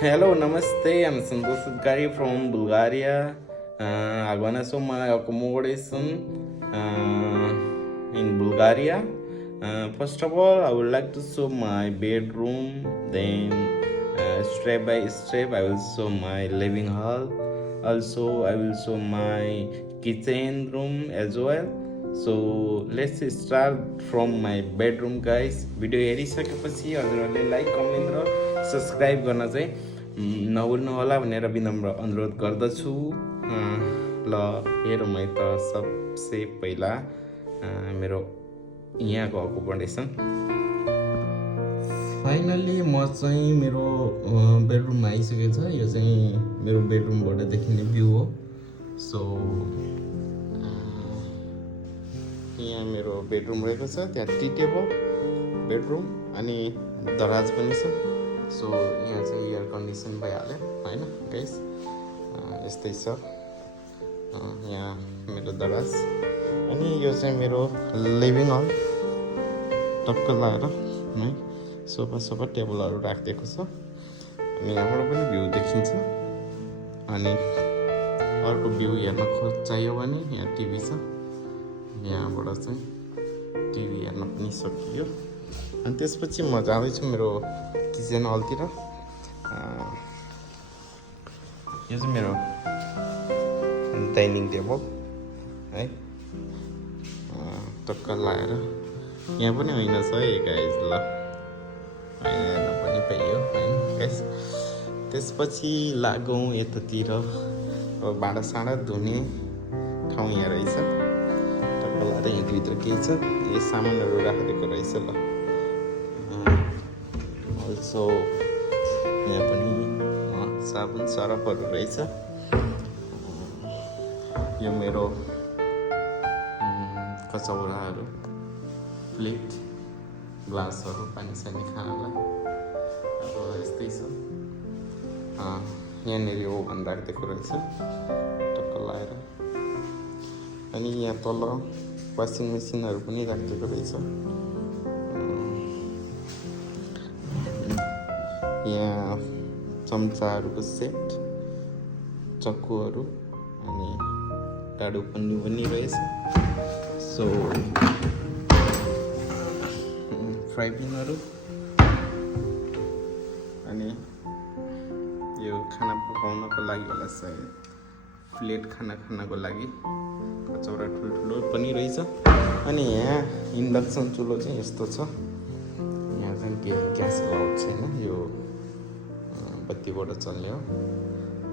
Hello, namaste. I'm Santosh Sudgari from Bulgaria. I wanna show my accommodation in Bulgaria. First of all, I would like to show my bedroom. Then, step by step, I will show my living hall. Also, I will show my kitchen room as well. So let's start from my bedroom guys. Video हेरिसकेपछि हजुरहरूले like comment र subscribe गर्न चाहिँ नभुल्नु होला भनेर विनम्र अनुरोध गर्दछु। ल हेरौँ है त सबसे पहिला मेरो यहाँको अकोमोडेसन। फाइनली म चाहिँ मेरो बेडरुममा आइसकेको छ। यो चाहिँ मेरो बेडरुमबाट देखिने भ्यू हो। सो यहाँ मेरो बेडरुम रहेको छ, त्यहाँ टी टेबल बेडरुम अनि दराज पनि छ। सो यहाँ चाहिँ एयर कन्डिसन भइहाल्यो होइन गाइस, यस्तै छ। यहाँ मेरो दराज अनि यो चाहिँ मेरो लिभिङ हल टक्क लगाएर है सोफा टेबलहरू राखिदिएको छ। अनि यहाँबाट पनि भ्यू देखिन्छ। अनि अर्को भ्यू हेर्न चाहियो भने यहाँ टिभी छ, यहाँबाट चाहिँ टिभी हेर्न पनि सकियो। अनि त्यसपछि म जाँदैछु मेरो किचन हलतिर। यो चाहिँ मेरो डाइनिङ टेबल है, टक्क लगाएर यहाँ पनि होइन छ है गाइस। ल हेर्न पनि पाइयो होइन गाइस। त्यसपछि लागौँ यतातिर। अब भाँडासाँडा धुने ठाउँ यहाँ रहेछ। टक्क यहाँभित्र केही छ, यो सामानहरू राखिदिएको रहेछ। ल अल्सो यहाँ पनि साबुन सरफहरू रहेछ। यो मेरो कचौराहरू, प्लेट, ग्लासहरू पानी सानी खानलाई अब यस्तै छ। यहाँनिर ओभन राखिदिएको रहेछ टक्क लगाएर। अनि यहाँ तल वासिङ मेसिनहरू पनि राखिदिएको रहेछ। यहाँ चम्चाहरूको सेट, चक्कुहरू अनि डाडु पन्नी पनि रहेछ। सो फ्राई पिनहरू अनि यो खाना पकाउनको लागि होला सायद, प्लेट खाना खानको लागि कचौरा ठुल्ठुलो पनि रहेछ। अनि यहाँ इन्डक्सन चुलो चाहिँ यस्तो छ। यहाँ चाहिँ ग्यास अलाउड छैन, यो बत्तीबाट चल्ने हो।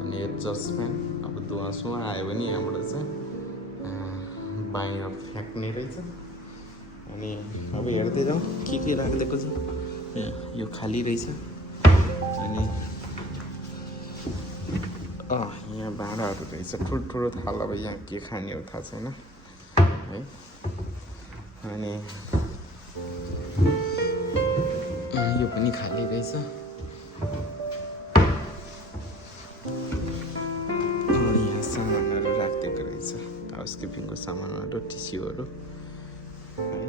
अनि एडजस्ट फ्यान, अब धुवाँसुवा आयो भने यहाँबाट चाहिँ बाहिर फ्याँक्ने रहेछ। अनि अब हेर्दै जाउँ के राखिदिएको छ। यो खाली रहेछ। अनि यहाँ भाँडाहरू रहेछ ठुल्ठुलो थाल। अब यहाँ के खाने हो थाहा छैन है। अनि यो पनि खाली रहेछ। यहाँ सामानहरू राखिदिएको रहेछ, हाउसकिपिङको सामानहरू, टिस्युहरू है।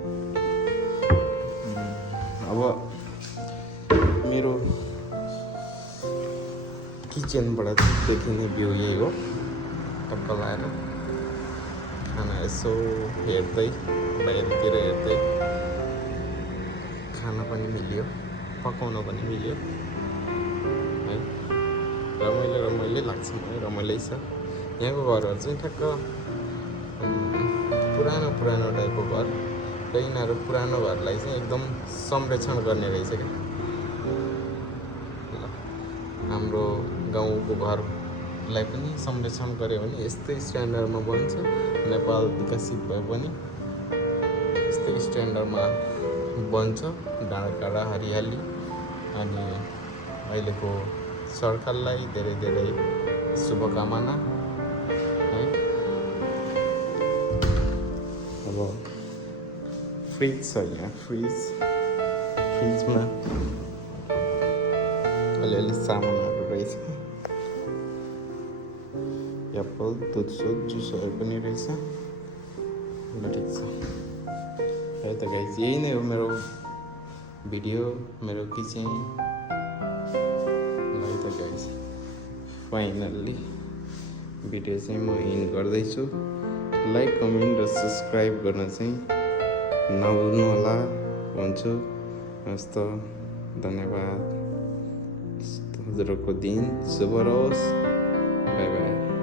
अब मेरो किचनबाट देखिने भ्यू यही हो। टक्क लगाएर खाना यसो हेर्दै, बाहिरतिर हेर्दै खाना पनि मिल्यो, पकाउन पनि मिल्यो है। रमाइलो लाग्छ, मलाई रमाइलै छ। यहाँको घरहरू चाहिँ ठ्याक्क पुरानो टाइपको घर। र यिनीहरू पुरानो घरलाई चाहिँ एकदम संरक्षण गर्ने रहेछ क्या। हाम्रो गाउँको घरलाई पनि संरक्षण गऱ्यो भने यस्तै स्ट्यान्डर्डमा बन्छ। नेपाल विकसित भए पनि यस्तै स्ट्यान्डर्डमा बन्छ। डाँडाकाँडा हरियाली। अनि अहिलेको सरकारलाई धेरै शुभकामना है। अब फ्रिज छ यहाँ, फ्रिजमा अलिअलि सामानहरू रहेछ। एप्पल, दुध जुसहरू पनि रहेछ। ल ठिक छ है त गाइस, यही नै हो मेरो भिडियो, मेरो किचन। ल है त गाइस फाइनल्ली भिडियो चाहिँ म एन्ड गर्दैछु। लाइक कमेन्ट र सब्सक्राइब गर्न चाहिँ नभुल्नु होला भन्छु। हस् त, धन्यवाद। हजुरहरूको दिन शुभ रहोस्। By by.